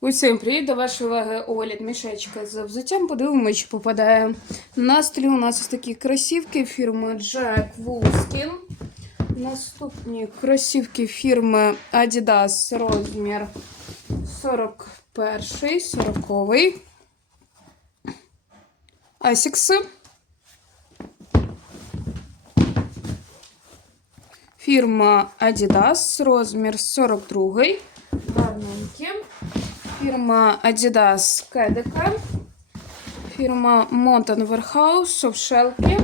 Усім привіт до вашої уваги огляд мішечка з взуттям. Подивимося, чи попадає на столі. У нас ось такі кросівки фірми Jack Wolfskin. Наступні кросівки фірми Adidas розмір 41, 40. Asics. Фірма Adidas розмір 42. Гарненькі. Фірма Adidas Кедека. Фірма Mountain Warehouse, совшелки.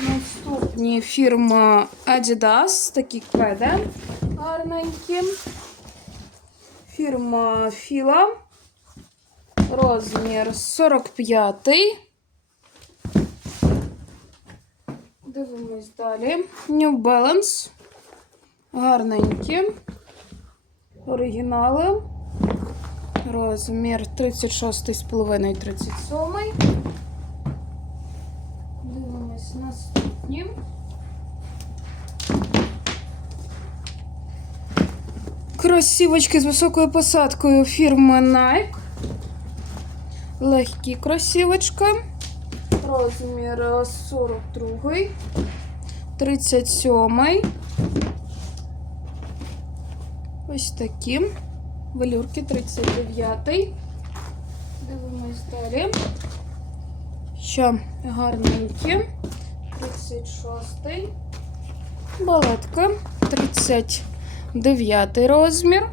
Наступні фірма Adidas, такі кеди гарненькі. Фірма Філа. Розмір 45. Дивимось далі. New Balance. Гарненькі. Оригінали. Розмір 36,5 37. Дивимось наступні. Кросівочки з високою посадкою фірми Nike. Легкі кросівочки. Розмір 42, 37. Ось такі. Валюрки 39. Дивимось далі. Ще гарненькі. 36. Балетка. 39 розмір.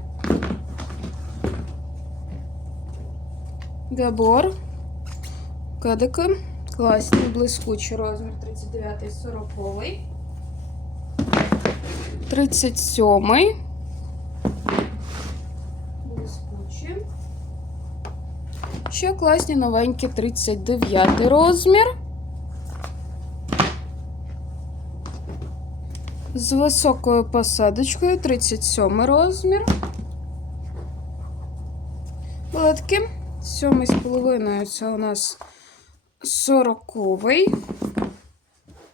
Габор. Кадика. Класний, блискучий розмір 39 40 37 Ще класні новенькі 39 розмір. З високою посадочкою 37 розмір. Балетки 7,5 це у нас 40-й.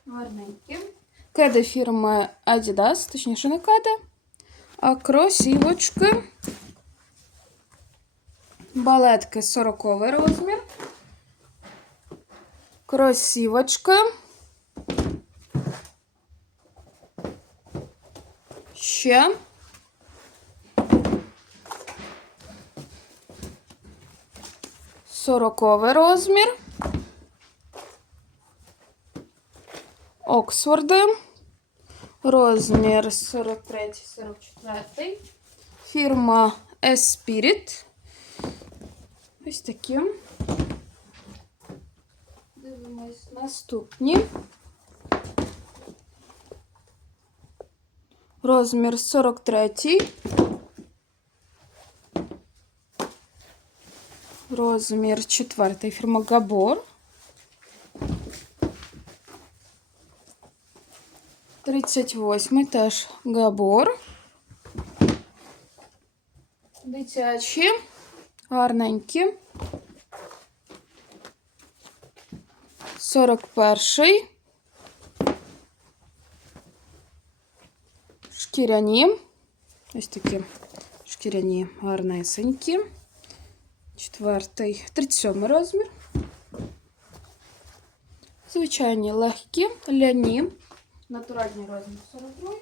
Гарненькі. Кеди фірми Adidas, точніше не кеди, а кросівочки. Балетки 40 розмір. Кросівочки. Ще. Сороковий розмір. Оксфорди. Розмір 43-44. Фірма Esprit. Ось такі. Дивимось наступні. Розмір 43. Розмір 4. Фірма Габор. 38 теж Габор. Дитячі. Гарненькі. 41-й. Шкіряні. Ось такі шкіряні гарнесенькі. Четвертий, 37 розмір. Звичайні легкі, ляні. Натуральний розмір 42.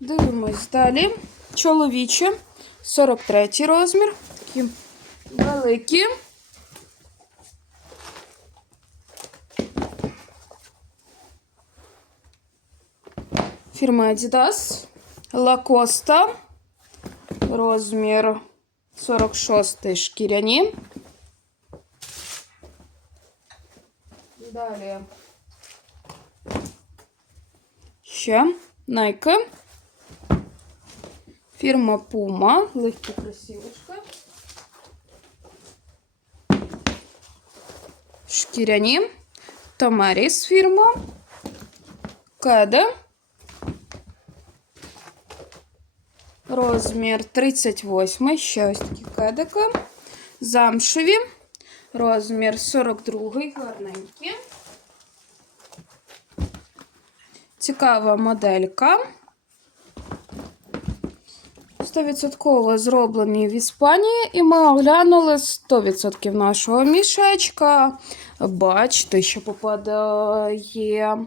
Дивимось далі. Чоловічі, 43 розмір. Такі великі. Фірма Adidas. Lacosta. Розмір 46 шкіряні. Далі. Ще Nike. Фірма Puma. Легкі красивочка. Шкіряні. Тамаріс фірма. Кеде. Розмір 38. Ще ось такі кедики. Замшеві. Розмір 42. Гарненькі. Цікава моделька. 100% зроблені в Іспанії, і ми оглянули 100% нашого мішечка. Бачите, що попадає